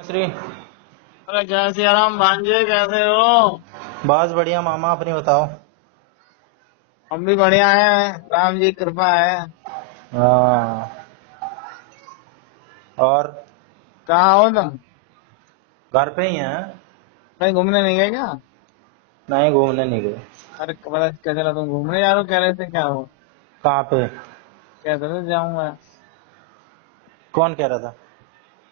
श्री। अरे जय सिया राम भांजे, कैसे हो? बस बढ़िया मामा, अपनी बताओ। हम भी बढ़िया हैं, राम जी की कृपा है। हाँ। और कहाँ हो तुम? घर पे ही हैं। कहीं घूमने नहीं गए क्या? नहीं, घूमने नहीं गए। अरे पता क्या चला, तुम घूमने जा रहे हो कह रहे थे, क्या हो? कहाँ पे? कहते थे जाऊंगा। कौन कह रहा था?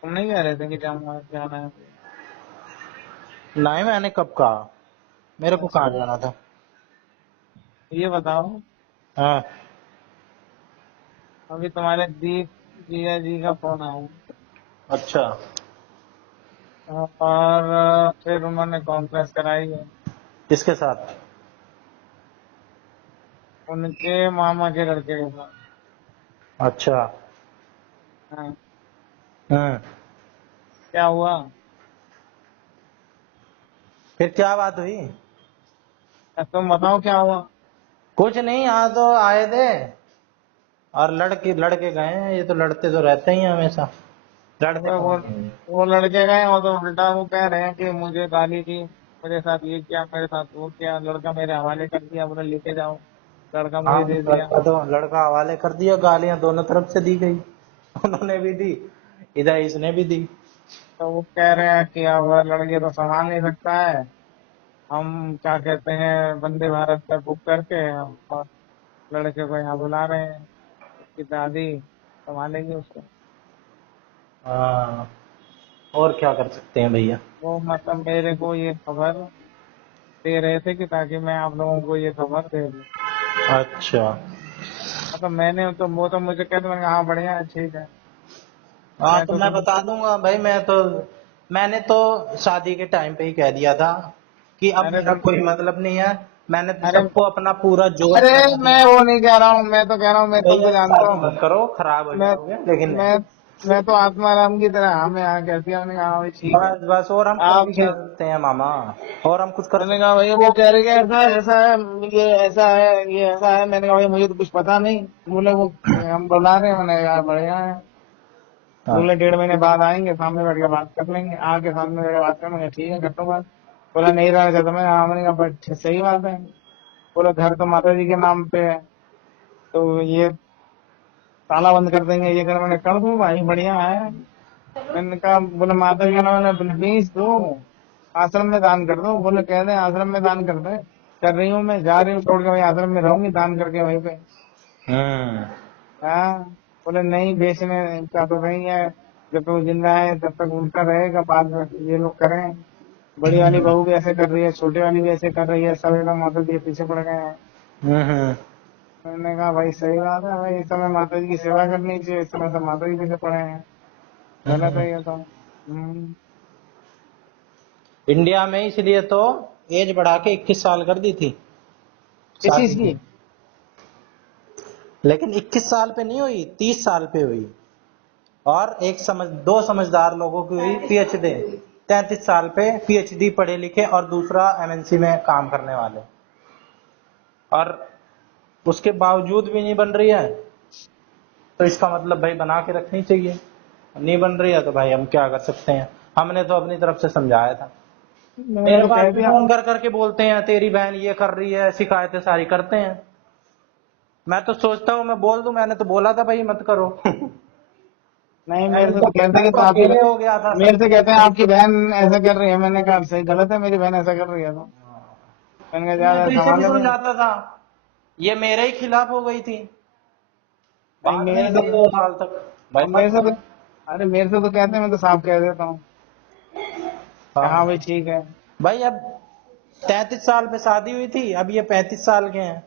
तुम नहीं कह रहे थे कि जाऊंगा, जाना है? नहीं, मैंने कब कहा? मेरे को अच्छा, कहाँ जाना था? ये बताओ। हाँ। अभी तुम्हारे दीप जिया जी का फोन आया अच्छा। और फिर उन्होंने कॉन्फ्रेंस कराई है किसके साथ? उनके मामा के लड़के के साथ। अच्छा। हाँ। हम्म। क्या हुआ? फिर क्या बात हुई? तुम बताओ क्या हुआ? कुछ नहीं, यहाँ तो आए थे और लड़के लड़के गए हैं। ये तो लड़ते तो रहते ही हैं हमेशा। लड़ते वो कौन वो हैं? वो लड़के गए और तो उल्टा वो कह रहे हैं कि मुझे गाली दी, मेरे साथ ये किया, मेरे साथ वो किया, लड़का मेरे हवाले कर दिया, बोले लेके जाओ। लड़का हाँ, मुझे दे दिया। लड़का हवाले कर दिया। गालियां दोनों तरफ से दी गई। उन्होंने भी दी, इधर इसने भी दी। तो वो कह रहे हैं कि अब लड़के तो संभाल नहीं सकता है, हम क्या कहते हैं वंदे भारत का बुक करके और लड़के को यहाँ बुला रहे हैं, उसकी दादी संभालेगी उसको। हाँ। और क्या कर सकते हैं भैया। वो मतलब मेरे को ये खबर दे रहे थे कि ताकि मैं आप लोगों को ये खबर दे दूं। अच्छा। मतलब मैंने तो वो तो मुझे कहते, मैंने कहा हाँ बढ़िया है, ठीक है। हाँ, मैं तो तो मैं तुम बता दूंगा भाई। मैंने तो शादी के टाइम पे ही कह दिया था कि अब अरे मेरा तुम कोई मतलब नहीं है। मैंने तो अरे सबको अपना पूरा जोश अरे लगा मैं दिया। वो नहीं कह रहा हूँ, मैं तो कह रहा हूँ, मैं तुमको भैया जानता शादी हूँ। मत करो, खराब हो मैं जाओगे, लेकिन नहीं। मैं मैं तो आत्माराम की तरह हमें यहाँ कहती हूँ, मैंने कहा हाँ भाई ठीक है। बस बस, और हम कर आप भी क्या सकते हैं मामा? और हम कुछ कर मैंने सकते कहा भैया, वो कह रहे कि ऐसा है, ऐसा है, ये ऐसा है, ये ऐसा है। मैंने कहा भाई मुझे तो कुछ पता नहीं। बोले वो हम बुला रहे हैं। मैंने कहा बढ़िया है। हैं? बोले 1.5 महीने बाद आएंगे, सामने बैठ के बात कर लेंगे, आके सामने बैठ के बात कर लेंगे। ठीक है, कर लो बात। बोला नहीं रहना चाहता मैं, हाँ। मैंने कहा बट सही बात है। बोला घर तो माता जी के नाम पे है, तो ये ताला बंद कर देंगे, ये कर। मैंने कर दूं भाई, बढ़िया है। मैंने कहा बोले माता जी का नाम फीस दो, आश्रम में दान कर दो। बोले कह दे आश्रम में दान कर दे, कर रही हूँ मैं, जा रही हूँ छोड़ के, वही आश्रम में रहूंगी दान करके वहीं पे। हम्म। हाँ। बोले नहीं बेचने का तो नहीं है, जब तक जिंदा है तब तक उनका रहेगा, बाद में ये लोग करें। बड़ी वाली बहू भी ऐसे कर रही है, छोटी वाली भी ऐसे कर रही है, सब एकदम माता जी के पीछे पड़ गए हैं। हम्म। मैंने कहा भाई सही बात है भाई, इस समय माता जी की सेवा करनी चाहिए, इस समय सब माता जी पीछे पड़े हैं। गलत हम्म। है ये तो। इंडिया में इसलिए तो एज बढ़ा के 21 साल कर दी थी किस शादी चीज की। की? लेकिन 21 साल पे नहीं हुई, 30 साल पे हुई। और दो समझदार लोगों की हुई पीएचडी। 33 साल पे पीएचडी पढ़े लिखे, और दूसरा एमएनसी में काम करने वाले। और उसके बावजूद भी नहीं बन रही है, तो इसका मतलब भाई बना के रखनी चाहिए। नहीं बन रही है तो भाई हम क्या कर सकते हैं? हमने तो अपनी तरफ से समझाया था। मैंने मेरे तो पास कह भी दिया। फोन कर करके बोलते हैं तेरी बहन ये कर रही है, शिकायतें सारी करते हैं। मैं तो सोचता हूँ मैं बोल दूं, मैंने तो बोला था भाई मत करो। नहीं, मैं मेरे से तो तो कहते मैं हैं कि तो तो आपकी अकेले हो गया था मेरे सब से कुछ कहते हैं करने आपकी बहन ऐसा कर रही है। मैंने कहा सही गलत है, मेरी बहन ऐसा कर रही है तो मैंने कहा के। मैं ज्यादा तो इसे भी संभालेंगे। समझाता था, ये मेरे ही खिलाफ हो गई थी। नहीं बात मेरे नहीं से हुई तो 2 साल तक। भाई अब मत मेरे से करो। तो अरे मेरे से तो कहते हैं, मैं तो साफ कह देता हूँ। हाँ हाँ भाई ठीक है। भाई, अब 33 साल पे शादी हुई थी, अब ये 35 साल के हैं।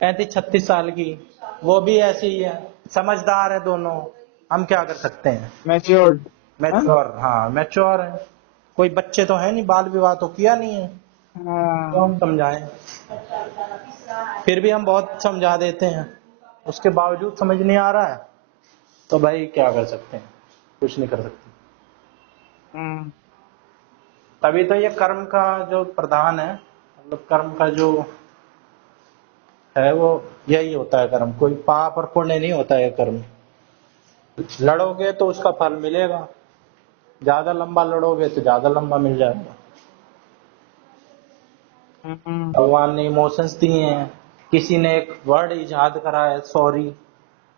35-36 साल की। वो भी ऐसी ही है, समझदार है दोनों। हम क्या कर सकते हैं? मैच्योर्ड। हाँ मैच्योर, हाँ मैच्योर है। कोई बच्चे तो है नहीं, बाल विवाह तो किया नहीं है। तो हाँ। हम समझाएं? फिर भी हम बहुत समझा देते हैं, उसके बावजूद समझ नहीं आ रहा है। तो भाई क्या कर सकते हैं? कुछ नहीं कर सकते। हम्म। तभी तो ये कर्म का जो प्रधान है, मतलब कर्म का जो है वो यही होता है। कर्म कोई पाप और पुण्य नहीं होता है। कर्म लड़ोगे तो उसका फल मिलेगा। ज्यादा लंबा लड़ोगे तो ज्यादा लंबा मिल जाएगा। भगवान ने इमोशंस दिए हैं, किसी ने एक वर्ड इजाद करा है सॉरी,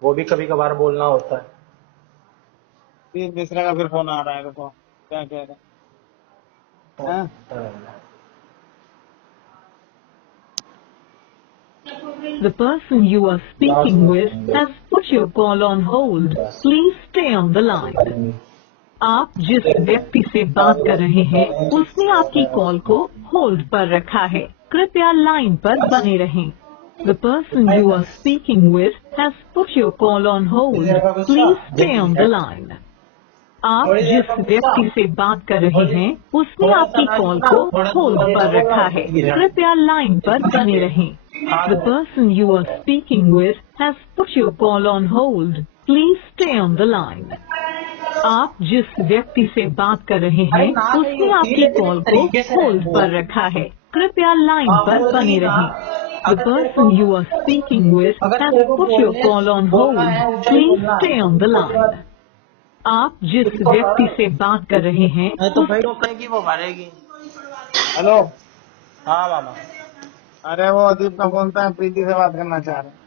वो भी कभी कभार बोलना होता है। फिर दूसरे का फिर फोन आ रहा है, देखो क्या कह रहे हैं। हाँ? The person you are speaking with has put your call on hold. Please stay on the line. आप जिस व्यक्ति से बात कर रहे हैं उसने आपकी कॉल को होल्ड पर रखा है, कृपया लाइन पर बने रहें। The person you are speaking with has put your call on hold. Please stay on the line. आप जिस व्यक्ति से बात कर रहे हैं उसने आपकी कॉल को होल्ड पर रखा है, कृपया लाइन पर बने रहें। The person you are speaking with has put your call on hold. Please stay on the line. आप जिस व्यक्ति से बात कर रहे हैं उसने आपकी कॉल को होल्ड पर रखा है, कृपया लाइन पर बने रहें। The person you are speaking with has put your call on hold. Please stay on the line. आप जिस व्यक्ति से बात कर रहे हैं तो भाई वो कहेगी वो भरेगी। हेलो, हाँ मामा। अरे वो अदीप का फोन था, प्रीति से बात करना चाह रहे हैं,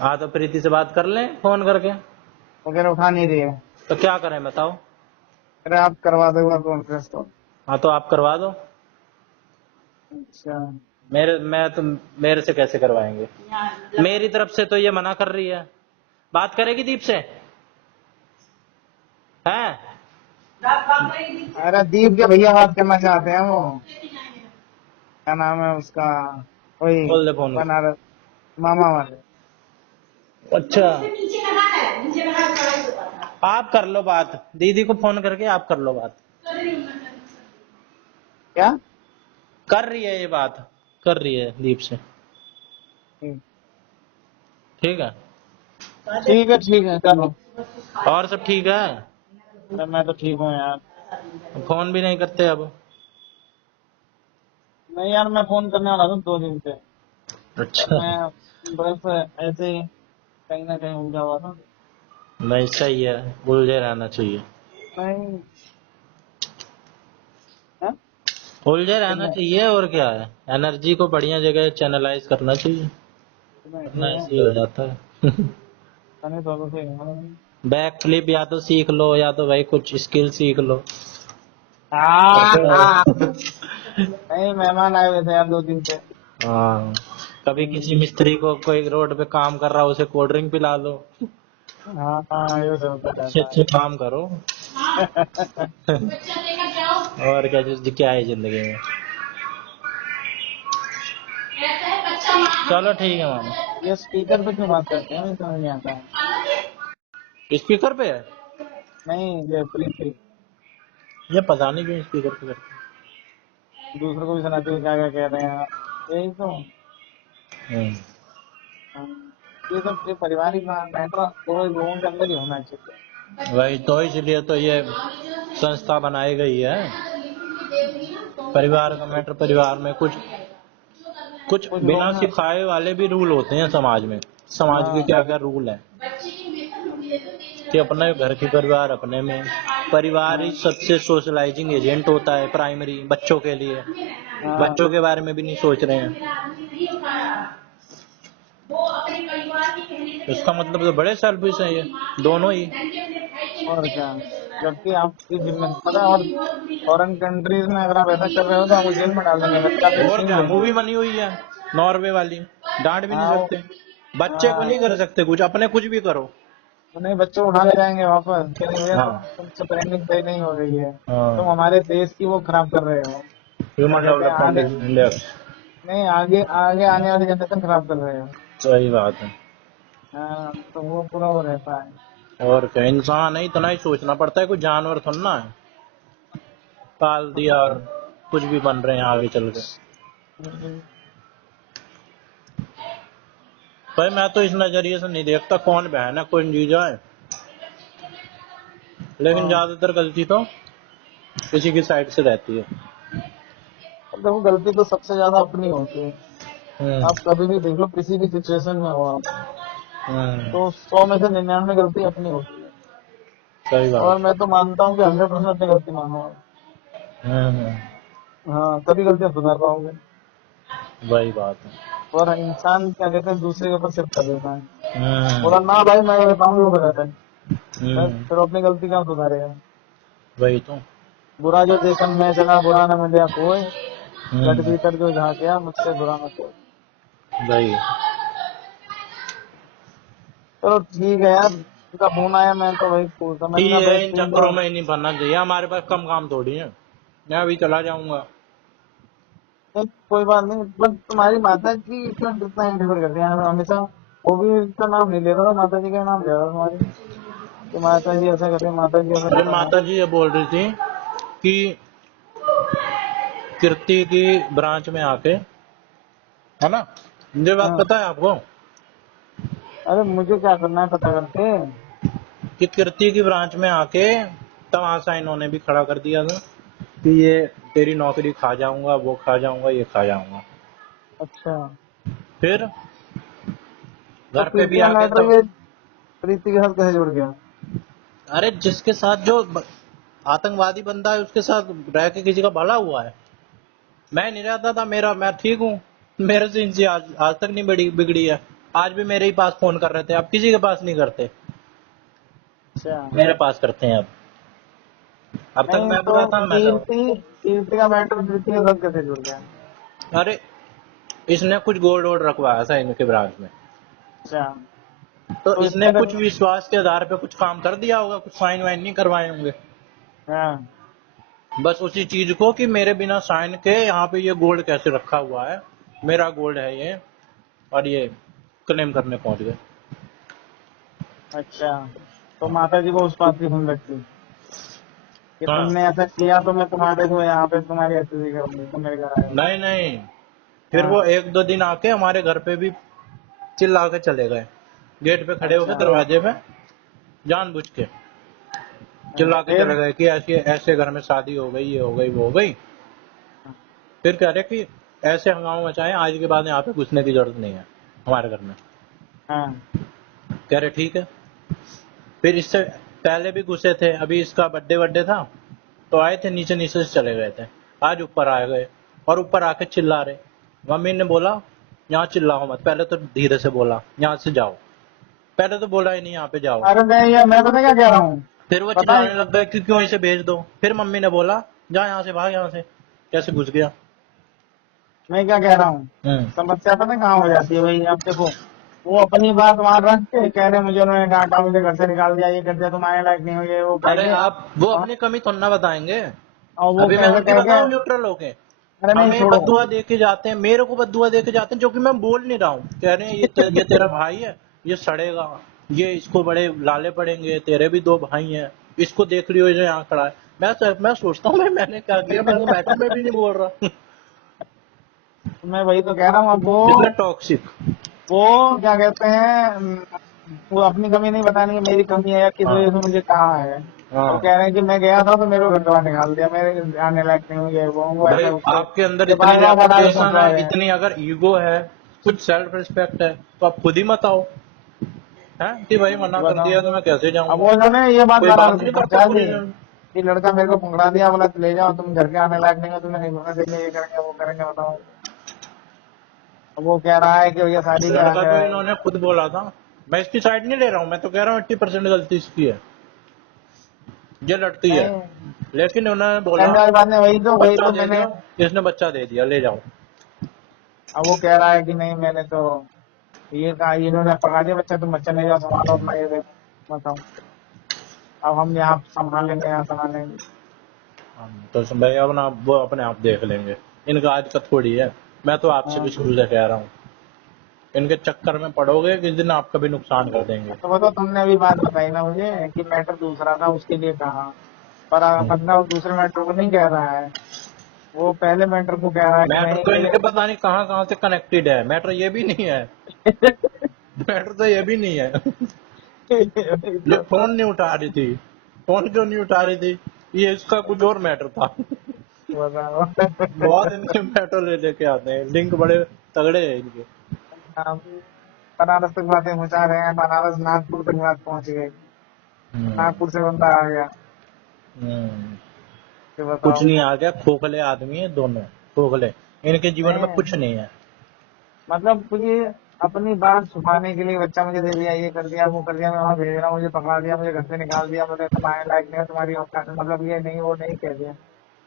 हाँ तो प्रीति से बात कर लें फोन करके। वो कह रहे उठा नहीं रही है। तो क्या करें बताओ। अरे आप करवा दो कॉन्फ्रेंस तो। हाँ तो आप करवा दो। अच्छा, मेरे से कैसे करवाएंगे, मेरी तरफ से तो ये मना कर रही है। बात करेगी दीप से हैं? अरे दीप के भैया बात करना चाहते हैं, वो क्या नाम है उसका, वही बोल दे फोन। बनारस मामा वाले। अच्छा आप कर लो बात, दीदी को फोन करके आप कर लो बात। क्या कर रही है ये बात, कर रही है दीप से। ठीक है ठीक है ठीक है, चलो। और सब ठीक है? अरे मैं तो ठीक हूँ यार। फोन भी नहीं करते अब? नहीं यार, मैं फोन करने वाला था 2 दिन से। अच्छा मैं बस ऐसे ही कहीं ना कहीं उलझा हुआ था। नहीं सही है, उलझे रहना चाहिए। नहीं है? उलझे रहना चाहिए और क्या है, एनर्जी को बढ़िया जगह चैनलाइज करना चाहिए, वरना ऐसे ही हो जाता है। बैक फ्लिप या तो सीख लो या तो भाई कुछ स्किल सीख लो। नहीं, मेहमान आए हुए थे यार 2 दिन से। हाँ कभी किसी मिस्त्री को कोई रोड पे काम कर रहा हो उसे कोल्ड ड्रिंक पिला लो, हाँ हाँ, ये सब होता अच्छे रहता अच्छे काम करो। और क्या है जिंदगी में। चलो ठीक है मामा। है। ये स्पीकर पे क्यों बात करते हैं, मुझे समझ नहीं आता है। स्पीकर पे है? नहीं, ये प्रीति ये पता नहीं क्यों स्पीकर पे करते दूसरों को भी सुनाते हुए क्या क्या कह रहे हैं, यही तो। हैं। हाँ, ये सब ये पारिवारिक मैटर तो लोगों के अंदर ही होना चाहिए। वही तो, इसलिए तो ये संस्था बनाई गई है। परिवार का मैटर, परिवार में कुछ कुछ बिना सिखाए वाले भी रूल होते हैं समाज में। समाज के क्या क्या रूल हैं कि अपने घर के परिवार अपने में, परिवार ही सबसे सोशलाइजिंग एजेंट होता है प्राइमरी बच्चों के लिए। बच्चों के बारे में भी नहीं सोच रहे हैं, इसका मतलब तो बड़े सेल्फिश हैं ये दोनों ही। और क्या, जबकि आपकी जिम्मेदारी पता है, और फॉरेन कंट्रीज में अगर आप ऐसा कर रहे हो तो आपको जेल में डाल देंगे, बच्चा और क्या, मूवी बनी हुई है नॉर्वे वाली, डांट भी नहीं सकते। बच्चे को नहीं कर सकते कुछ, अपने कुछ भी करो। नहीं, बच्चों उठा ले जाएंगे वापस, कहेंगे हाँ। तुमसे ट्रेनिंग सही नहीं हो रही है, हाँ। तुम हमारे देश की वो खराब कर रहे हो। Human development index. नहीं, आगे आगे आने वाली जनरेशन खराब कर रहे हो। सही बात है। हाँ, तो वो पूरा वो रहता है। और क्या, इंसान है इतना ही सोचना पड़ता है, कोई जानवर थोड़ा ना है पाल दिया और कुछ भी बन रहे हैं आगे चल के। भाई मैं तो इस नजरिए से नहीं देखता कौन बहन है कौन जीजा है, लेकिन ज्यादातर गलती तो किसी की साइड से रहती है। देखो, गलती तो सबसे ज्यादा अपनी होती है। आप कभी भी देख लो, किसी भी सिचुएशन में हो आप, तो 100 में से 99 गलती अपनी होती है। सही और बात। मैं तो मानता हूँ कि 100% अपनी गलती मानो। हम्म, हाँ, तभी गलतियां सुधार पाओगे। वही बात है। और इंसान क्या कहते हैं, दूसरे के ऊपर शिफ्ट कर देता है। हम्म, बोला ना भाई मैं ये बताऊँ, वो बताता है। हम्म, फिर वो अपनी गलती क्या सुधारेगा। वही तो। बुरा जो देखन मैं जगह, बुरा न मिले कोई, लट हम्म, भीतर जो झांकिया, मुझसे बुरा न कोई। वही। चलो ठीक है यार, उनका फोन आया, मैं तो वही पूछा, मैंने कहा ठीक भाई है, इन तू चक्करों में ही नहीं बनना चाहिए, हमारे पास कम काम थोड़ी है। मैं अभी चला जाऊंगा। नहीं, कोई बात नहीं, बस तुम्हारी माता जी इतना कितना इंटरफेयर करती है हमेशा। वो भी इसका नाम नहीं ले रहा था, माता जी का नाम ले रहा था तुम्हारी, कि माता जी ऐसा करते हैं, माता जी ऐसा अरे करते हैं। माता जी ये बोल रही थी कि कीर्ति की ब्रांच में आके, है ना, मुझे बात हाँ, पता है आपको, अरे मुझे क्या करना है पता करके। कि कीर्ति की ब्रांच में आके तमाशा इन्होंने भी खड़ा कर दिया था कि ये तेरी नौकरी खा जाऊंगा, वो खा जाऊंगा, ये खा जाऊंगा। अच्छा, फिर तो घर पे भी प्रीति का आके मैटर तब, ये प्रीति के साथ कैसे जुड़ गया। अरे जिसके साथ जो आतंकवादी बंदा है उसके साथ रह के किसी का भला हुआ है। मैं नहीं रहता था, मेरा, मैं ठीक हूँ, मेरे से इनसे आज तक नहीं बिगड़ी है। आज भी मेरे ही पास फोन कर रहे थे, अब किसी के पास नहीं करते, अच्छा, मेरे पास करते हैं अब तक नहीं मैं तो बुरा था, मैं तो, कीर्ति का मैटर प्रीति के साथ कैसे जुड़ गया। अरे इसने कुछ गोल्ड वोल्ड रखवाया था इनके ब्रांच में, अच्छा, तो तो इसने इसने कुछ विश्वास के आधार पे कुछ काम कर दिया होगा, कुछ साइन वाइन नहीं करवाए होंगे। हाँ, बस उसी चीज को कि मेरे बिना साइन के यहाँ पे ये गोल्ड कैसे रखा हुआ है, मेरा गोल्ड है ये, और ये क्लेम करने पहुंच गए। अच्छा, तो माता जी को उस बात की सुन लगती कि हाँ, तुमने ऐसा किया तो मैं तुम्हारे को यहाँ पे तुम्हारी ऐसे करूंगी, तुम मेरे घर आए। नहीं नहीं, फिर वो हाँ, एक दो दिन आके हमारे घर पे भी चिल्ला के चले गए, गेट पे खड़े होके अच्छा, दरवाजे पे जानबूझ के चिल्ला के फिर चले गए कि ऐसे ऐसे घर में शादी हो गई, ये हो गई, वो हो गई। फिर कह रहे कि ऐसे हंगामा मचाए, आज के बाद यहाँ पे घुसने की जरूरत नहीं है हमारे घर में। हाँ, कह रहे ठीक है। फिर इससे पहले भी घुसे थे, अभी इसका बर्थडे बर्थडे था तो आए थे, नीचे नीचे से चले गए थे, आज ऊपर आ गए और ऊपर आके चिल्ला रहे। मम्मी ने बोला यहाँ चिल्लाओ मत, पहले तो धीरे से बोला यहाँ से जाओ, पहले तो बोला ही नहीं यहाँ पे जाओ। अरे मैं पता क्या कह रहा हूँ, फिर वो पता है चिल्लाने लग गए कि क्यों इसे भेज दो, फिर मम्मी ने बोला जा यहाँ से, भाग यहाँ से, कैसे घुस गया। मैं क्या कह रहा हूँ। हम्म, समस्या पता कहाँ हो जाती है भाई, अब देखो, वो अपनी बात वहां रख के कह रहे मुझे उन्होंने डांटा, मुझे घर से निकाल दिया, ये कर दिया, तुम आने लायक नहीं हो, ये वो कह अरे के। आप वो और अपनी कमी थोड़ा ना बताएंगे, और वो अभी मैं कैसे उनकी कह के, बताऊं न्यूट्रल होके। अरे नहीं हमें छोड़ो। बदुआ दे के जाते हैं, मेरे को बदुआ दे के जाते हैं, जो कि मैं बोल नहीं रहा हूँ, कह रहे हैं ये तेरा भाई है, ये सड़ेगा, ये इसको बड़े लाले पड़ेंगे, तेरे भी दो भाई हैं, इसको देख लियो जो यहाँ खड़ा है। मैं सोचता हूँ भाई मैंने क्या किया, मैं तो मैटर में भी नहीं बोल रहा। मैं वही तो कह रहा हूँ, अब इतना टॉक्सिक। वो क्या कहते हैं, वो अपनी कमी नहीं बतानी है, मेरी कमी है या किस हाँ, वजह से मुझे कहा है। वो हाँ, कह रहे हैं कि मैं गया था तो मेरे को घर से निकाल दिया, मेरे आने लायक नहीं हुई है, वो भाई ऐसा उसको आपके अंदर जब इतनी बार बार अदालत रेपुटेशन पहुंचवा है, रहे हैं। इतनी अगर ईगो है, कुछ सेल्फ रिस्पेक्ट है, तो आप खुद ही मत आओ, है कि भाई मना कर बताओ, दिया तो मैं कैसे अब जाऊंगा। वो उन्होंने ये बात कोई बात अदालत नहीं में करता पहुंचा दी पूरी दिन। कि लड़का मेरे को पकड़ा दिया, बोला ले जाओ, तुम घर के आने लायक नहीं हो, तुम्हें नहीं घूमने देंगे, ये करेंगे वो करेंगे, बताओ। अब वो कह रहा है कि भैया शादी का लड़का है। तो इन्होंने खुद बोला था, मैं इसकी साइड नहीं ले रहा हूँ, मैं तो कह रहा हूँ 80% गलती इसकी है, ये लड़ती है, नहीं, लेकिन उन्होंने बोला कहने वाली बात नहीं, वही बच्चा तो दे मैंने। दो, इसने बच्चा दे दिया, ले जाओ। अब वो कह रहा है कि नहीं मैंने तो ये कहा, इन्होंने पकड़ा दिया बच्चा, तुम बच्चा नहीं जाओ संभालो अपना, ये देखो, बताओ। अब हम यहाँ संभाल लेंगे, यहाँ संभाल लेंगे। तो भाई अपना वो अपने आप देख लेंगे, इनका आज का थोड़ी है। मैं तो आपसे भी हाँ, शुरू से कह रहा हूँ, इनके चक्कर में पड़ोगे किस दिन आपका भी नुकसान कर देंगे। तो वो तो तुमने अभी बात बताई ना मुझे कि मैटर दूसरा था, उसके लिए कहा, पर बंदा उस दूसरे मैटर को नहीं कह रहा है, वो पहले मैटर को कह रहा है कि मैटर नहीं तो मेरे। इनके पता नहीं कहाँ कहाँ से कनेक्टेड है, मैटर ये भी नहीं है, मैटर तो ये भी नहीं है। ये फोन नहीं उठा रही थी, फोन क्यों नहीं उठा रही थी, ये इसका कुछ और मैटर था। बताओ। बहुत इनके मैटर ले लेके आते हैं, लिंक बड़े तगड़े हैं इनके। हम बनारस तक बातें पहुंचा रहे हैं, बनारस नागपुर तक बात पहुंच गई। नागपुर से बंदा आ गया, हम्म। कि कुछ बताओ। नहीं आ गया, खोखले आदमी है दोनों, खोखले। इनके जीवन में कुछ नहीं, नहीं है। मतलब मुझे अपनी बात छुपाने के लिए बच्चा मुझे दे दिया, ये कर दिया, वो कर दिया, मैं वहाँ भेज रहा हूँ, मुझे पकड़ा दिया, मुझे घर से निकाल दिया, मुझे तुम्हारे लायक नहीं है, तुम्हारी औकात नहीं, मतलब ये नहीं वो नहीं कह दिया।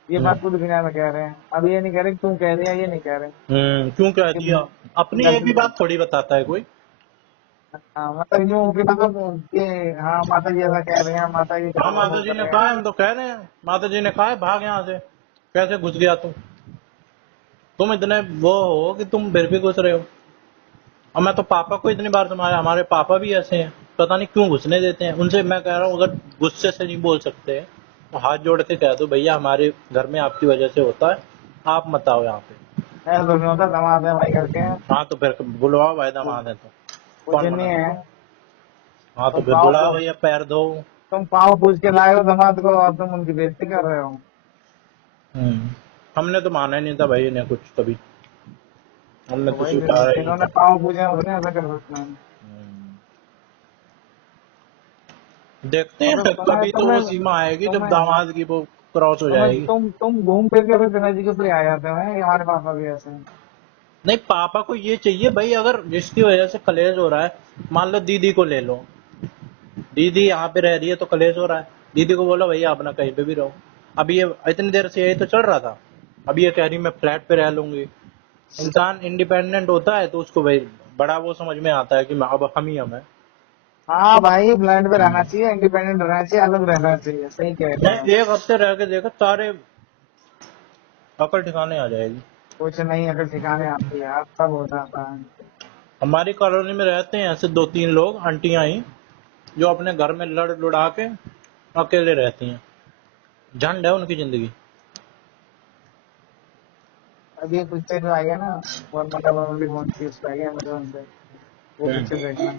ये बात पूरी दुनिया में कह रहे हैं। अब ये नहीं कह रहे कि तू कह दिया, ये नहीं कह रहे क्यों कह कि दिया? अपनी एक भी गलती। बात थोड़ी बताता है कोई। हाँ, मतलब यूँ कि मतलब कि हाँ माता जी ऐसा कह रहे हैं, माता जी हाँ, वो माता जी कर ने रहे कहा हैं। है, हम तो कह रहे हैं, माता जी ने कहा है भाग यहाँ से। कैसे घुस गया तुम इतने वो हो कि तुम फिर भी घुस रहे हो। और मैं तो पापा को इतनी बार समझाया, हमारे पापा भी ऐसे हैं, पता नहीं क्यों घुसने देते हैं। उनसे मैं कह रहा हूँ, अगर गुस्से से नहीं बोल सकते तो हाथ जोड़ के कह दो, भैया हमारे घर में आपकी वजह से होता है, आप मत आओ यहाँ पे। ऐसा तो नहीं होता, दमाद है भाई करके हैं, हाँ तो फिर बुलवाओ भाई, दामाद है तो कुछ कौन नहीं मना है। कर। हाँ तो तुम फिर बुलाओ भैया, पैर धो। तुम पाँव पूछ के लाए हो दमाद को और तुम उनकी बेइज्जती कर रहे हो। हमने तो माना ही नहीं था भाई इन्हें कुछ कभी, हमने तो तो वही स्वीकारा ही नहीं जिन्होंने था। पाँव पूछे उन्हें ऐसा कर सकते हैं। देखते मतलब हैं तुम्हें कभी तो वो तुम्हें सीमा आएगी जब तुम्हें दामाद की वो क्रॉस हो तुम्हें जाएगी। तुम घूम फिर के फिर पिताजी के ऊपर ही आ जाते हो, हैं? ये हमारे पापा भी ऐसे हैं। नहीं, पापा को ये चाहिए भाई, अगर जिसकी वजह से कलेश हो रहा है, मान लो दीदी को ले लो, दीदी यहाँ पे रह रही है तो कलेश हो रहा है, दीदी को बोलो भैया अपना कहीं पे भी रहो। अब ये इतनी देर से यही तो चल रहा था, अब ये कह रही मैं फ्लैट पे रह लूंगी। इंसान इंडिपेंडेंट होता है तो उसको भाई बड़ा वो समझ में आता है कि अब हम है। हाँ भाई, ब्लैंड पे रहना चाहिए, इंडिपेंडेंट रहना चाहिए, अलग रहना चाहिए, सही कह रहे मैं हो। एक हफ्ते रह के देखा, सारे अकल ठिकाने आ जाएगी। कुछ नहीं अगर सिखाने आती है, आप सब हो जाता है। हमारी कॉलोनी में रहते हैं ऐसे दो तीन लोग, आंटियां ही, जो अपने घर में लड़ लुड़ा के अकेले रहती हैं, झंड है उनकी जिंदगी। अभी एक पिक्चर जो आई है ना, वन मतलब ओनली वन की, उस पे आई है अमेज़न पे, वो पिक्चर देखना।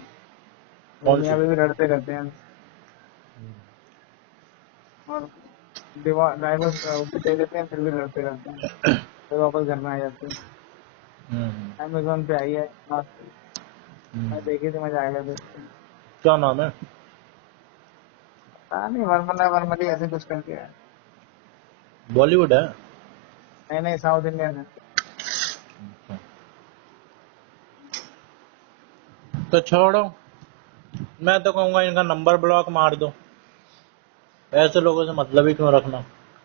वो कौन सी? मियाँ बीवी लड़ते रहते हैं और डाइवोर्स दे देते हैं, फिर भी लड़ते रहते हैं, फिर वापस घर में आ जाते हैं। हम्म, अमेज़न पे आई है, मस्त। हम्म। मैं देखी थी, मजा आएगा देख के। क्या नाम है? पता नहीं, वर्मला वर्मली ऐसे कुछ करके है। बॉलीवुड है? नहीं नहीं, साउथ इंडियन है। तो छोड़ो, मैं तो कहूंगा इनका नंबर ब्लॉक मार दो, ऐसे लोगों से मतलब ही क्यों रखना।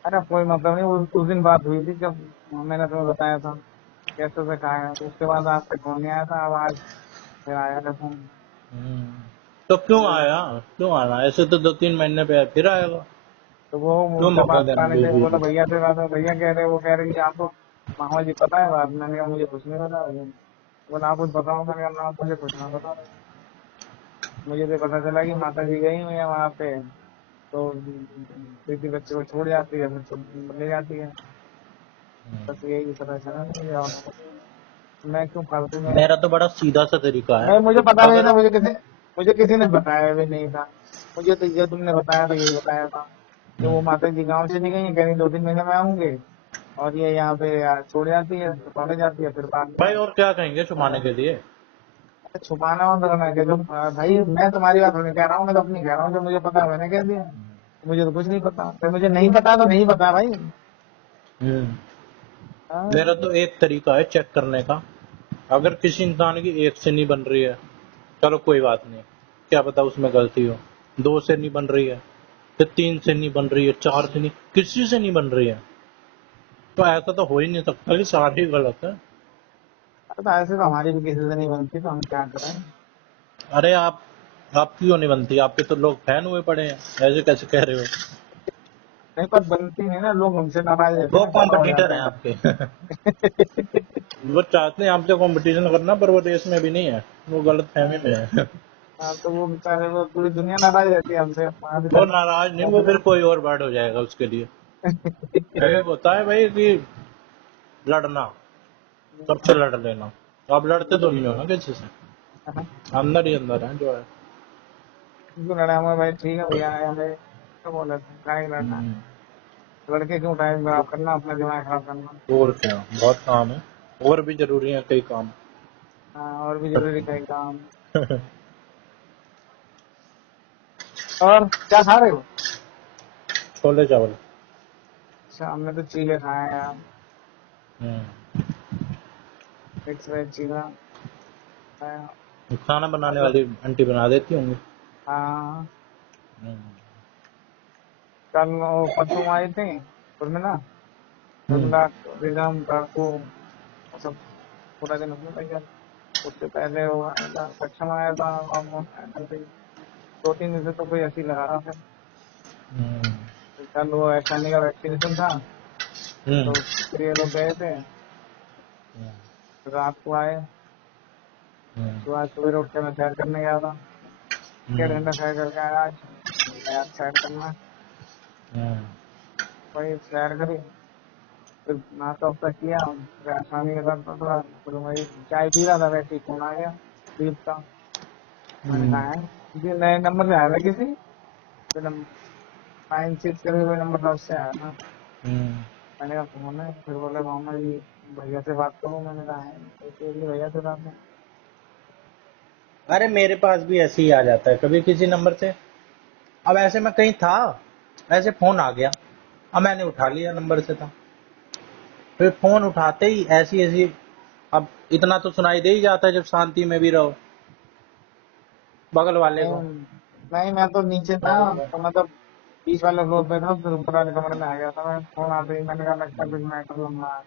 अरे कोई मतलब नहीं, उस दिन बात हुई थी जब मैंने तुम्हें बताया था कैसे से कहा है, तो उसके बाद आपसे फोन नहीं आया था, अब आज फिर आया था फोन। हम्म, तो क्यों आया, क्यों आना? ऐसे तो 2-3 महीने पे फिर आएगा। तो वो क्यों मुझसे मौका बात देना कराने के लिए बीवी बोला, को? भैया से बात है, भैया कह रहे, वो कह रहे कि आपको मामा जी पता है बात। मैंने कहा मुझे कुछ नहीं पता भैया। बोला आप कुछ बताओ। मैंने कहा ना, मुझे कुछ ना पता। मुझे तो पता चला कि माता जी गई हुई है वहाँ पे, तो बेटी बच्चे को छोड़ जाती है, फिर ले जाती है। बस यही पता चला मुझे, और मैं क्यों फालतू में। मेरा तो बड़ा सीधा सा तरीका है। मैं मुझे पता नहीं अगर था, मुझे किसी ने बताया भी नहीं था। मुझे तो ये तुमने बताया तो यही बताया था कि वो माता जी गाँव चली गई है, कह रही 2-3 महीने में आऊंगे, और ये यहाँ पे छोड़ जाती है, तो पकड़ जाती है, फिर बाद में भाई और क्या कहेंगे छुपाने के लिए? छुपाना हो तो मैं कह दूं, भाई मैं तुम्हारी बात नहीं कह रहा हूँ, मैं तो अपनी कह रहा हूँ, जो मुझे पता है मैंने कह दिया। मुझे तो कुछ नहीं पता, फिर मुझे नहीं पता तो नहीं पता भाई। हम्म, हाँ, मेरा तो एक तरीका है चेक करने का। अगर किसी इंसान की एक से नहीं बन रही है, चलो कोई बात नहीं, क्या पता उसमें गलती हो। दो से नहीं बन रही है, फिर 3 से नहीं बन रही है, 4 से नहीं, किसी से नहीं बन रही है, तो ऐसा तो हो ही नहीं सकता कि सारी गलत है। तो ऐसे तो हमारी भी किसी से नहीं बनती, तो हम क्या करें। अरे आप क्यों नहीं बनती? आपके तो लोग फैन हुए पड़े हैं, ऐसे कैसे कह रहे हो? नहीं पर बनती नहीं ना, लोग हमसे नाराज रहते वो हैं, गुस्सा हो कॉम्पिटिटर जाते हैं हैं। आपके। वो चाहते हैं आपसे कंपटीशन करना, पर वो रेस में भी नहीं है, वो गलत फहमी में है। हाँ, तो वो बेचारे, वो पूरी दुनिया नाराज रहती है हमसे, वहाँ भी वो कर। नाराज नहीं, वो फिर कोई और वर्ड हो जाएगा उसके लिए। एक होता है भाई कि लड़ना, सबसे लड़ लेना, तो आप लड़ते तो नहीं हो ना किसी से, अंदर ही अंदर है जो है। क्यों लड़ा हमें भाई, ठीक है भैया, हमें क्या बोला था, क्या ही लड़ना है। लड़के क्यों टाइम खराब करना, अपना दिमाग खराब करना। और क्या, बहुत काम है, और भी जरूरी है कई काम। हाँ, और भी जरूरी कई काम। और क्या खा रहे हो? छोले चावल। अच्छा, हमने तो चीले खाए हैं यार, हम्म। मिक्स वेज चीला खाया। खाना बनाने मतलब वाली आंटी बना देती होंगी। हाँ, हम्म। कल वो परसों आए थे उर्मिला, हम्म। उर्मिला रिजम काकू सब पूरा दिन उसमें लग गया। उससे पहले वो आया था, सक्षम आया था, ऑलमोस्ट आया था भाई। 2-3 दिन से तो कोई ऐसी लगा रहा था। हम्म। फिर कल वो ऐशानी का वैक्सीनेशन था, हम्म। तो फिर ये लोग गए थे, फिर रात को आए। हम्म। तो आज सुबह उठ के मैं सैर करने गया था, 1.5 घंटा सैर करके आया आज। यार सैर करना है, हम्म। वही सैर करी, फिर नाश्ता वास्ता किया, फिर आसानी के साथ थोड़ा, फिर वही चाय पी रहा था, वैसे ही फोन आ गया दीप का। मैंने हम्म। कहा है जी, नए नंबर से आया था किसी, फिर 9-6 करके कोई नंबर था, उससे आया था। हम्म। मैंने कहा फोन है, फिर बोले मामा जी भैया से बात करो। मैंने कहा है तो के लिए भैया से बात है। अरे मेरे पास भी ऐसे ही आ जाता है कभी किसी नंबर से। अब ऐसे मैं कहीं था, ऐसे फोन आ गया, अब मैंने उठा लिया, नंबर से था। फिर फोन उठाते ही ऐसी ऐसी, अब इतना तो सुनाई दे ही जाता है जब शांति में भी रहो बगल वाले को। नहीं नहीं, मैं तो नीचे था, तो मतलब बीच वाले फ्लोर पे था, फिर ऊपर वाले कमरे में आ गया था मैं। फोन आते ही मैंने कहा लगता है कुछ मैटर लंबा है,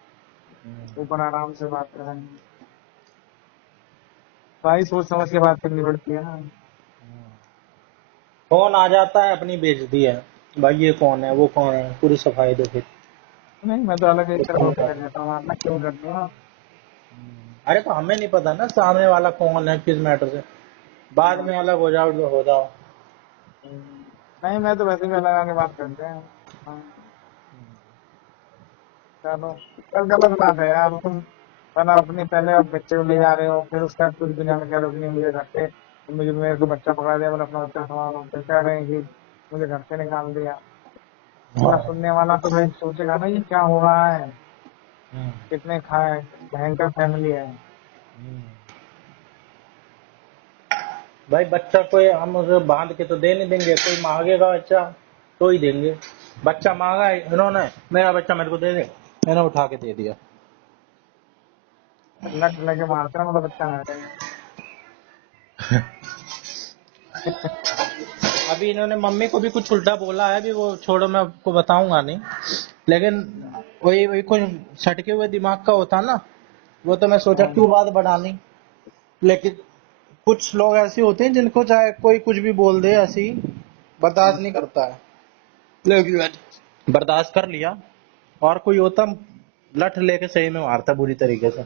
ऊपर आराम से बात करेंगे। भाई सोच समझ के बात करनी पड़ती है ना। फोन आ जाता है, अपनी बेइज्जती है। भाई ये कौन है, वो कौन है, पूरी सफाई दो फिर। नहीं, मैं तो अलग एक तरफ होकर कर लेता हूँ, मैं क्यों करती हूँ। अरे तो हमें नहीं पता ना सामने वाला कौन है, किस मैटर से। बाद में अलग हो जाओ जो हो जाओ। नहीं, मैं तो वैसे भी अलग आके बात करते हैं। हाँ, चलो, कल गलत बात है यार तुम, वरना अपनी पहले आप बच्चे को ले जा रहे हो, फिर उसका कुछ दुनिया में कह रहे हो कि नहीं मुझे घर से, मुझे मेरे को बच्चा पकड़ा दिया, मैंने अपना बच्चा संभालो, फिर कह रहे हैं कि मुझे घर से निकाल दिया। अगला सुनने वाला तो भाई सोचेगा ना ये क्या हो रहा है, कितने खाए, भयंकर फैमिली है। भाई बच्चा कोई हम उसे बांध के तो दे नहीं देंगे, कोई मांगेगा बच्चा तो ही देंगे। बच्चा मांगा है इन्होंने, मेरा बच्चा मेरे को दे दे, मैंने उठा के दे दिया। लट लगे मारते हैं, मतलब बच्चा नहीं देंगे। अभी इन्होंने मम्मी को भी कुछ उल्टा बोला है, अभी वो छोड़ो, मैं आपको बताऊंगा नहीं। लेकिन वही वही कुछ सटके हुए दिमाग का होता ना, वो तो मैं सोचा क्यों बात बढ़ानी। लेकिन कुछ लोग ऐसे होते हैं जिनको चाहे कोई कुछ भी बोल दे, ऐसे ही बर्दाश्त नहीं करता है। लेकिन बर्दाश्त कर लिया। और कोई होता लठ लेके सही में मारता बुरी तरीके से।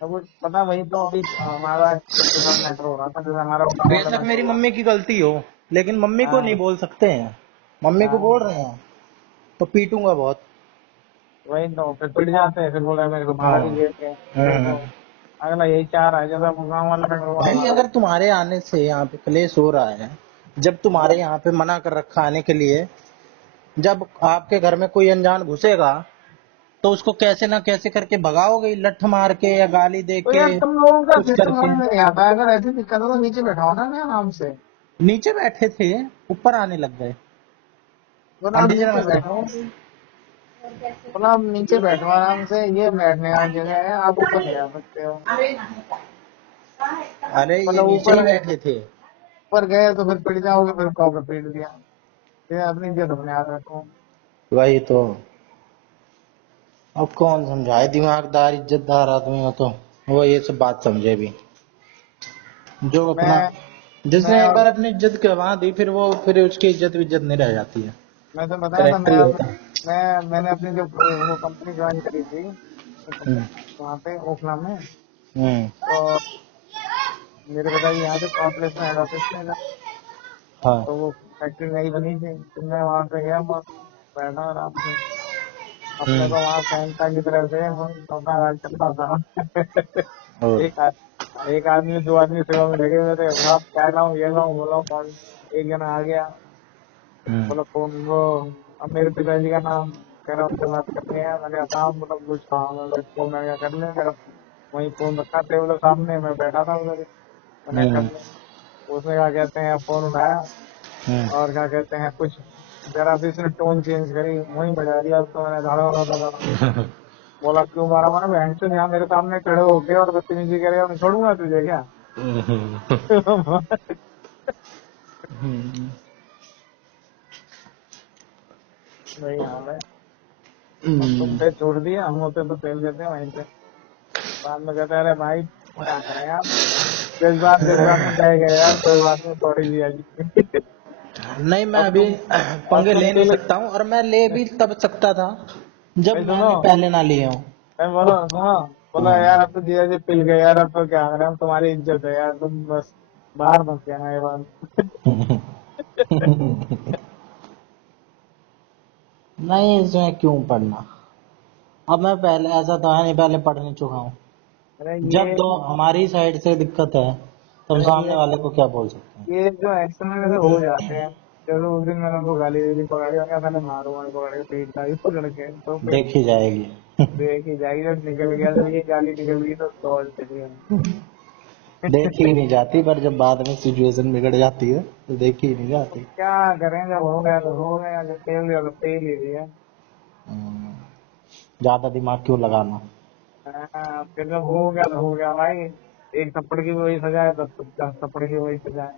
तो वो पता, वही तो अभी हमारा के साथ मैटर हो रहा था, जैसे हमारा काम वाला बेशक मैटर मेरी हुआ। मम्मी की गलती हो, लेकिन मम्मी को नहीं हाँ बोल सकते हैं। मम्मी को बोल हाँ, रहे हैं तो पीटूंगा बहुत। वही तो फिर पिट जाते हैं, फिर बोला मेरे को बाहर ही हाँ। लेते, फिर वो अगला यही चाह रहा है, जैसा वो गाँव वाला मैटर हुआ भाई हमारा। अगर तुम्हारे आने से यहाँ पे क्लेश हो रहा है, जब तुम्हारे यहाँ पे मना कर रखा आने के लिए, जब आपके घर में कोई अनजान घुसेगा तो उसको कैसे ना कैसे करके भगाओगे, लठ मार के या गाली दे तो के, यार तुम लोगों का कुछ सिस्टम करके। समझ में नहीं आता है, अगर ऐसी दिक्कत हो तो नीचे बैठाओ ना आराम से। नीचे बैठे थे, ऊपर आने लग गए। बोला आप आंटी जी नीचे नमस्ते। बैठो, बोला आप नीचे बैठो आराम से, ये बैठने वाली जगह है, आप ऊपर नहीं आ सकते हो। अरे ये मतलब नीचे ही ऊपर बैठे थे। ऊपर गए तो फिर पिट जाओगे, फिर कहोगे पीट दिया। फिर अपनी इज्जत अपने हाथ रखो। वही तो। अब कौन समझाए, दिमागदार इज्जतदार आदमी हो तो वो ये सब बात समझे भी। जो अपना, मैं मैं जिसने एक और बार अपनी इज्जत गंवा दी, फिर उसकी इज्जत विज्जत नहीं रह जाती है। मैं तो बताया था, करेक्टर ही होता है। मैंने अपनी जब वो कंपनी ज्वाइन करी थी, हम्म। वहाँ पे ओखला में, हम्म। तो मेरे पिताजी यहाँ से कॉर्पोरेट में हेड ऑफिस में था, हाँ। तो वो फैक्ट्री नई बनी थी, तो मैं वहाँ पे गया, बस बैठा आराम से, अपने हम्म। को वहाँ सैनिटा की तरह से अपना राज चलता था। और एक आदमी 2 आदमी सेवा में लगे हुए थे, साहब क्या लाऊं, ये लाऊं, वो लाऊं, कौन। एक जना आ गया, हम्म। बोला फोन वो, अब मेरे पिताजी का नाम, कह रहा उनसे बात करनी है। मैंने कहा साहब मतलब कुछ काम है, फोन मैं कर ले, मेरा वहीं फोन रखा टेबल सामने, मैं बैठा था उधर, मैंने कर हम्म। ले। उसने क्या कहते हैं फोन उठाया और क्या कहते हैं कुछ जरा सी इसने टोन चेंज करी, वहीं बजा दिया उसको मैंने, धड़ा धड़ा धड़ा धड़ा। बोला क्यों मारा? मैंने बहन से यहाँ मेरे सामने खड़े होके और बदतमीजी करेगा, मैं छोड़ूंगा तुझे क्या? वही हाल है। अब तुमसे छोड़ दिया, हम होते तो फेल देते हैं वहीं पे। बाद में कहते हैं अरे भाई क्या करें यार, जज्बात में बह गए यार, कोई बात नहीं, सॉरी जी जी। नहीं, मैं अब अभी अब पंगे तुम ले नहीं दिल सकता हूँ, और मैं ले भी तब सकता था जब भाई सुनो, मैंने पहले ना लिए हूँ। मैं बोलो सुनो, बोला यार अब तो जीजा जी पिल गए यार, अब तो क्या करें, हम तुम्हारी इज्जत है यार, तुम बस बाहर मत जाना ये बात। नहीं, इसमें क्यों पढ़ना? अब मैं पहले ऐसा तो है नहीं, पहले पढ़ नहीं चुका हूँ। अरे जब तो हमारी साइड से दिक्कत है तो हम सामने ये वाले को क्या बोल सकते हैं? ये जो एक्शन में से हो जाते हैं, जैसे उस दिन मैंने उनको गाली दी थी, पकड़ के मैंने मारूंगा पकड़ के, पीट लाई पकड़ के, तो फिर देखी जाएगी। देख ही जाएगी, जब निकल गया जब ये गाली निकल गई तो दौड़ चली गई। देखी ही नहीं जाती, पर जब बाद में सिचुएशन बिगड़ जाती है तो देखी ही नहीं जाती। क्या करें, जब हो गया तो हो गया, जब फेल गया तो फेल ही दिया। हम्म, ज्यादा दिमाग क्यों लगाना? फिर जब हो गया तो हो गया भाई, एक थप्पड़ की भी वही सजा है, 10 थप्पड़ की वही सजा है,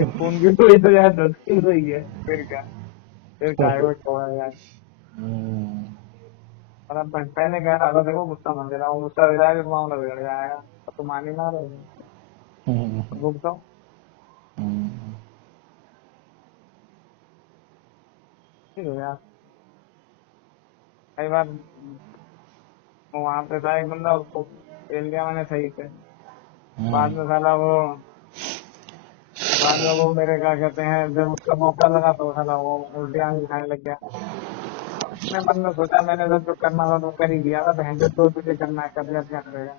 एक खून की भी वही सजा है, 10 की वही है, फिर क्या, फिर काय को छोड़ा यार। हम्म, मतलब पहले कह रहा था देखो गुस्सा मत देना, वो गुस्सा दे रहा है, मामला बिगड़ जाएगा, अब तो मान ही ना रहे, हम्म, भुगतो। हम्म, ठीक हो यार, कई बार वहां पे था एक बंदा, उसको पेल दिया मैंने सही से, बाद में साला वो, बाद में वो मेरे क्या कहते हैं, जब उसका मौका लगा तो साला वो उल्टियां दिखाने लग गया। अपने मन में सोचा मैंने जो करना था तो कर ही दिया था, बहन जो तुझे करना है कर लिया, क्या करेगा?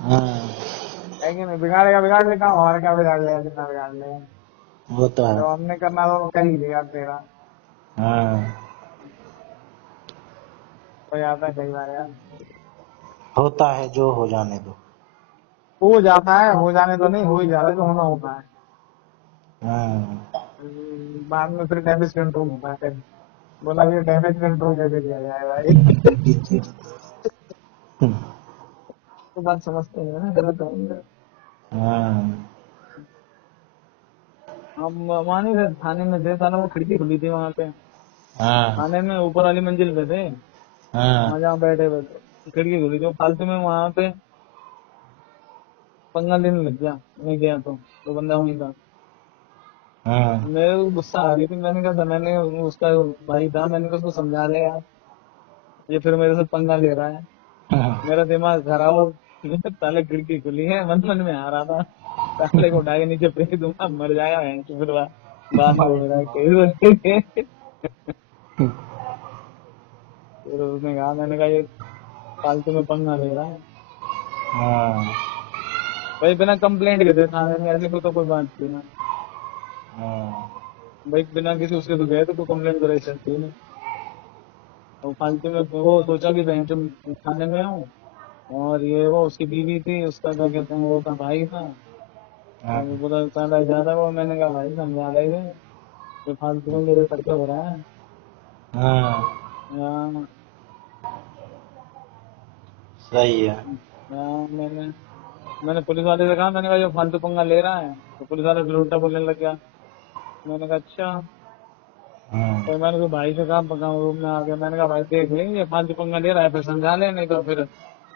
हाँ, है कि नहीं? बिगाड़ेगा बिगाड़ ले, काम हमारा क्या बिगाड़ लिया, जितना बिगाड़ लिया, वो तो है। जो हमने करना था वो कर ही दिया तेरा। हाँ, हो जाता है कई बार यार, होता है, जो हो जाने दो। हो जाता है, हो जाने तो नहीं, हो ही जाता है, जो होना होता है। हाँ, बाद में फिर डैमेज कंट्रोल होता है फिर। बोला ये डैमेज कंट्रोल कैसे किया जाए भाई? तो बात समझते हैं ना, गलत है। हाँ, हम वहाँ नहीं थे, थाने में थे, साला वो खिड़की खुली थी वहाँ पे, हाँ, थाने में ऊपर वाली मंजिल पे थे, वहाँ हाँ, जहाँ बैठे हुए थे, खिड़की खुली थी, फालतू में वहाँ पे पंगा लेने लग गया, मैं गया तो बंदा वहीं था। हाँ, मेरे को गुस्सा आ रही थी, मैंने कहा था, मैंने उसका भाई था, मैंने कहा उसको समझा ले यार, ये फिर मेरे से पंगा ले रहा है। हाँ, मेरा दिमाग खराब हो, साले खिड़की खुली है, मन मन में आ रहा था साले को उठा के नीचे फेंक दूंगा, मर जाएगा भैंस, फिर बाद में हो रहा है कहीं। फिर उसने कहा, मैंने कहा ये फालतू में पंगा ले रहा है हाँ, भाई, बिना कंप्लेंट के थे थाने में, ऐसे को तो कोई बात थी ना हाँ, भाई, बिना किसी उसके तो गए तो कोई कंप्लेंट तो रह सकती नहीं। और फालतू में वो सोचा कि बहन थाने में आऊँ, और ये वो उसकी बीवी थी, उसका क्या कहते हैं वो उसका भाई था, और वो बोला साला ज्यादा वो, मैंने कहा भाई समझा रहे थे, ये फालतू में मेरे सर पे हो रहा है। हाँ, हाँ, सही है। हाँ, मैंने पुलिस वाले से कहा, मैंने कहा ये फालतू पंगा ले रहा है, तो पुलिस वाला फिर उल्टा बोलने लग गया। मैंने कहा अच्छा, हाँ, तो मैंने तो भाई से कहा पका रूम में आ गया, मैंने कहा भाई देख लेंगे, फालतू पंगा ले रहा है, फिर समझा ले, नहीं तो फिर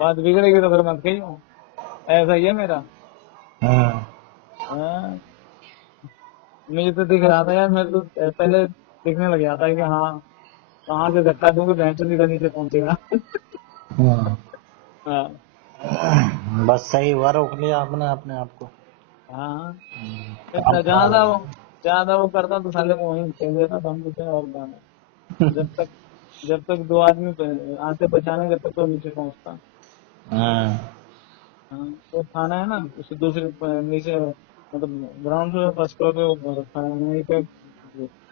बात बिगड़ेगी तो फिर मत कहियो, ऐसा ही है मेरा। हाँ, हाँ, मुझे तो दिख रहा था यार, मैं तो पहले दिखने लग गया था कि हाँ कहाँ से धक्का दूंगा, भैंस सीधा नीचे पहुंचेगा। हाँ, हाँ, बस सही हुआ, रोक लिया आपने अपने आप को। हाँ, काम खराब हो ज्यादा वो गया। ज्यादा वो करता तो साले को वहीं फेंक देता, तो हम कुछ और गाना, जब तक दो आदमी आते बचाने, जब तक तो नीचे पहुंचता। हाँ, हाँ, तो थाना है ना, उससे दूसरे नीचे, मतलब ग्राउंड फ्लोर फर्स्ट फ्लोर पे वो रखा है, वहीं पे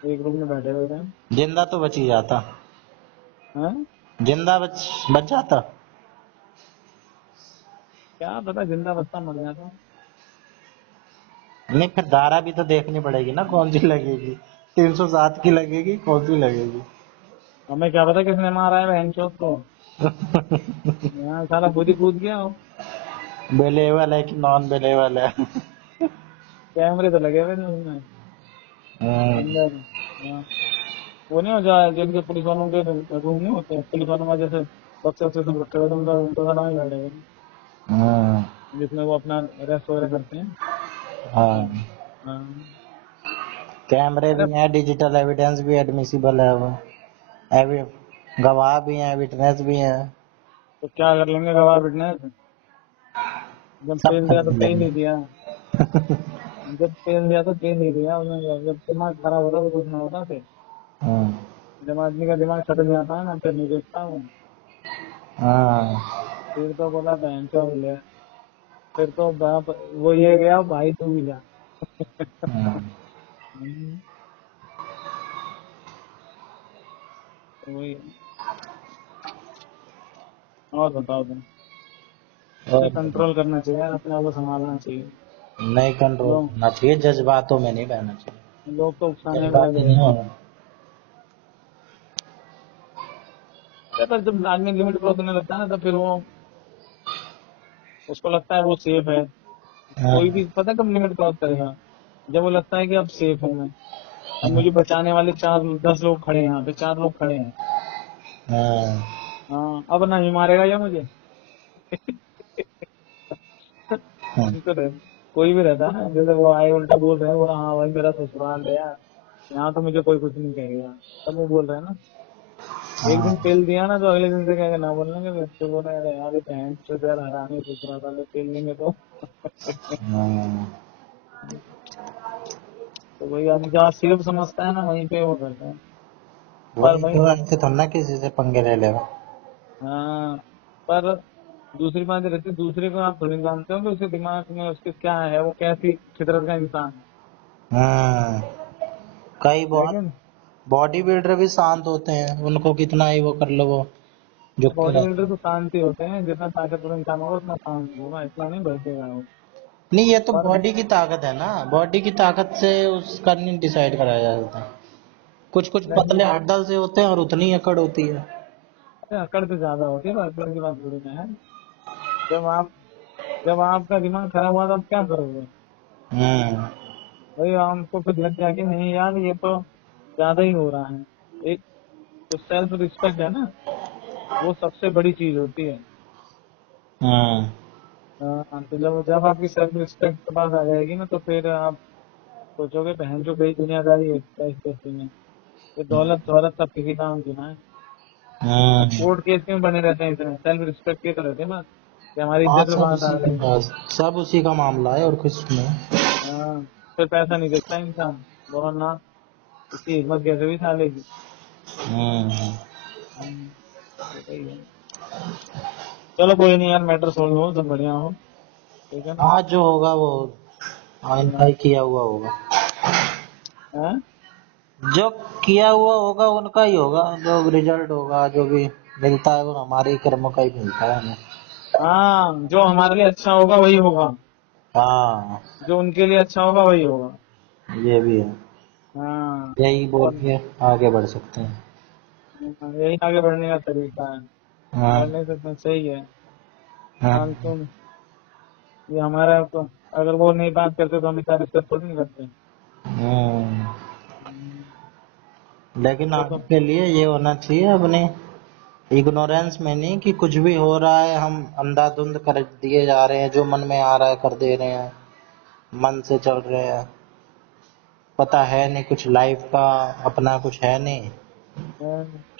एक रूम में बैठे हुए थे। जिंदा तो बच ही जाता। हाँ, जिंदा बच बच जाता। क्या पता जिंदा बच्चा मर जाता। नहीं, फिर धारा भी तो देखनी पड़ेगी ना, कौन सी लगेगी, 307 की लगेगी, कौन सी लगेगी। हमें क्या पता किसने मारा है बहन चौथ को। यहाँ साला खुद ही कूद गया हो। बेलेबल है कि नॉन बेलेबल है। कैमरे तो लगे हुए थे उसमें अंदर। हाँ, वो नहीं हो जाए जिनके पुलिस वालों के रूम नहीं होते, पुलिस वालों में जैसे बक्से से सब रखे हुए थे, उनका नाम ही बैठेगा, हाँ, जिसमें वो अपना रेस्ट वगैरह करते हैं। हाँ। हाँ। कैमरे अरे भी हैं, डिजिटल एविडेंस भी एडमिसिबल है वो, एवि गवाह भी हैं, विटनेस भी हैं, तो क्या कर लेंगे गवाह विटनेस, जब सब पेल दिया तो खरीद पेल लेंगे। ही दिया। जब पेल दिया तो पेल ही दिया उन्होंने, जब दिमाग खराब होता तो कुछ ना होता फिर। हाँ, जब आदमी का दिमाग छट जाता है ना, फिर नहीं देखता वो। हाँ, फिर तो बोला बहन चो ले, फिर तो बाप वो ये गया भाई तू भी जा। हाँ। हम्म, तो वही है। और बताओ तुम। और कंट्रोल करना चाहिए यार, अपने आप को संभालना चाहिए। नहीं, कंट्रोल लोग करना चाहिए, जज्बातों में नहीं बहना चाहिए, लोग तो उकसाने में लगे जज्बाती नहीं रहते हैं। होना। पर जब आदमी लिमिट क्रॉस करने लगता है ना, तो फिर वो उसको लगता है वो सेफ है। हाँ, कोई भी पता है कब लिमिट क्रॉस करेगा, जब वो लगता है कि अब सेफ हूँ मैं, अब मुझे बचाने वाले 4-10 लोग खड़े हैं, यहाँ पे 4 लोग खड़े हैं। हाँ, हाँ, अब ना ही मारेगा या मुझे। हाँ, तो कोई भी रहता है ना, जैसे वो आए उल्टा बोल रहे हैं, बोला हाँ भाई मेरा ससुराल है यार, यहाँ तो मुझे कोई कुछ नहीं कहेगा, तब वो बोल रहे हैं ना। एक दिन हाँ, तेल दिया ना, तो अगले दिन से क्या ना बोलने के बच्चे बोल रहे हैं यार ये बहन चो यार हराने ससुराल वाले तेल लेंगे तो। हाँ। तो वही आदमी जहाँ सिर्फ समझता है ना, वहीं पे वो करता है। पर वही भाई तो, ऐसे थोड़ा ना किसी से पंगे ले लेगा। हाँ, पर दूसरी बात ये रहती है, दूसरे को आप थोड़ी जानते हो कि उसके दिमाग में उसके क्या है, वो कैसी फितरत का इंसान हाँ, कई है बहुत क्या। बॉडी बिल्डर भी शांत होते हैं, उनको कितना ही वो कर लो, वो झुक के बॉडी रहते बिल्डर हैं। तो शांति होते हैं, जितना ताकतवर इंसान होगा उतना शांत होगा, इतना नहीं भड़केगा वो। नहीं, ये तो पर बॉडी की ताकत है ना, बॉडी की ताकत से उसका नहीं डिसाइड कराया जा सकता। कुछ कुछ नहीं, पतले हड्डल से होते हैं और उतनी अकड़ होती है। अरे अकड़ तो ज्यादा होती है, पर अकड़ की बात थोड़ी ना है। जब आप जब आपका दिमाग खराब हुआ तो आप क्या करोगे। हम्म, भाई आपको फिर लग जाए कि नहीं यार ये तो ज्यादा ही हो रहा है। एक जो सेल्फ रिस्पेक्ट है ना, वो सबसे बड़ी चीज होती है। हम्म, हाँ, तो जब जब आपकी सेल्फ रिस्पेक्ट के पास आ जाएगी ना, तो फिर आप सोचोगे बहन जो गई दुनियादारी है इस कैसे में, ये दौलत दौलत सब किसी काम की ना है। अब हम्म। कोर्ट केस में बने रहते हैं, इतने सेल्फ रिस्पेक्ट के तो रहते हैं बस, कि हमारी हाँ, इज्जत में सब बात आ उसी के रही है। पास, सब उसी का मामला है और कुछ नहीं। हाँ, फिर पैसा नहीं देखता इंसान, बोलो ना इसकी हिम्मत कैसे भी साले की। हम्म। तो वही है। चलो कोई नहीं यार, मैटर सोल्व हो, सब बढ़िया हो, ठीक है ना। हाँ, जो होगा वो आइंदा हाँ, ही किया हुआ होगा। हाँ, जो किया हुआ होगा उनका ही होगा, जो रिजल्ट होगा, जो भी मिलता है वो हमारे कर्मों का ही मिलता है हमें। हाँ, जो हमारे लिए अच्छा होगा वही होगा, हाँ, जो उनके लिए अच्छा होगा वही होगा। ये भी है, हाँ, यही बोल और के आगे बढ़ सकते हैं। यही आगे बढ़ने का तरीका है, हाँ, और नहीं तो सही है। हाँ, मानसून ये हमारा तो, अगर वो नहीं बात करते तो हम इतना डिस्कस थोड़ी नहीं करते। हम्म। लेकिन वो आगे तो के लिए ये होना चाहिए अपने इग्नोरेंस में नहीं, कि कुछ भी हो रहा है हम अंधाधुंध कर दिए जा रहे हैं, जो मन में आ रहा है कर दे रहे हैं, मन से चल रहे हैं, पता है नहीं कुछ लाइफ का अपना कुछ है नहीं,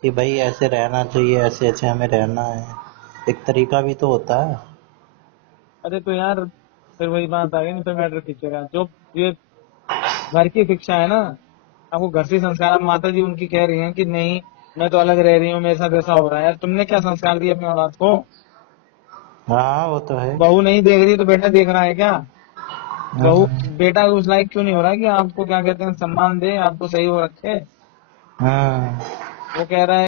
कि भाई ऐसे रहना चाहिए, ऐसे ऐसे हमें रहना है, एक तरीका भी तो होता है। अरे तो यार फिर वही बात आ गई ना, फिर मैटर खींचेगा जो ये घर की शिक्षा है ना। आपको घर से संस्कार, अब माता जी उनकी कह रही हैं कि नहीं मैं तो अलग रह रही हूँ, मेरे साथ ऐसा हो रहा है, यार तुमने क्या संस्कार दिए अपनी औलाद को। हाँ, वो तो है। बहू नहीं देख रही तो बेटा देख रहा है क्या। बहू हाँ, बेटा उस लायक क्यों नहीं हो रहा कि आपको क्या कहते हैं सम्मान दे, आपको सही हो रखे। हाँ। वो कह रहा है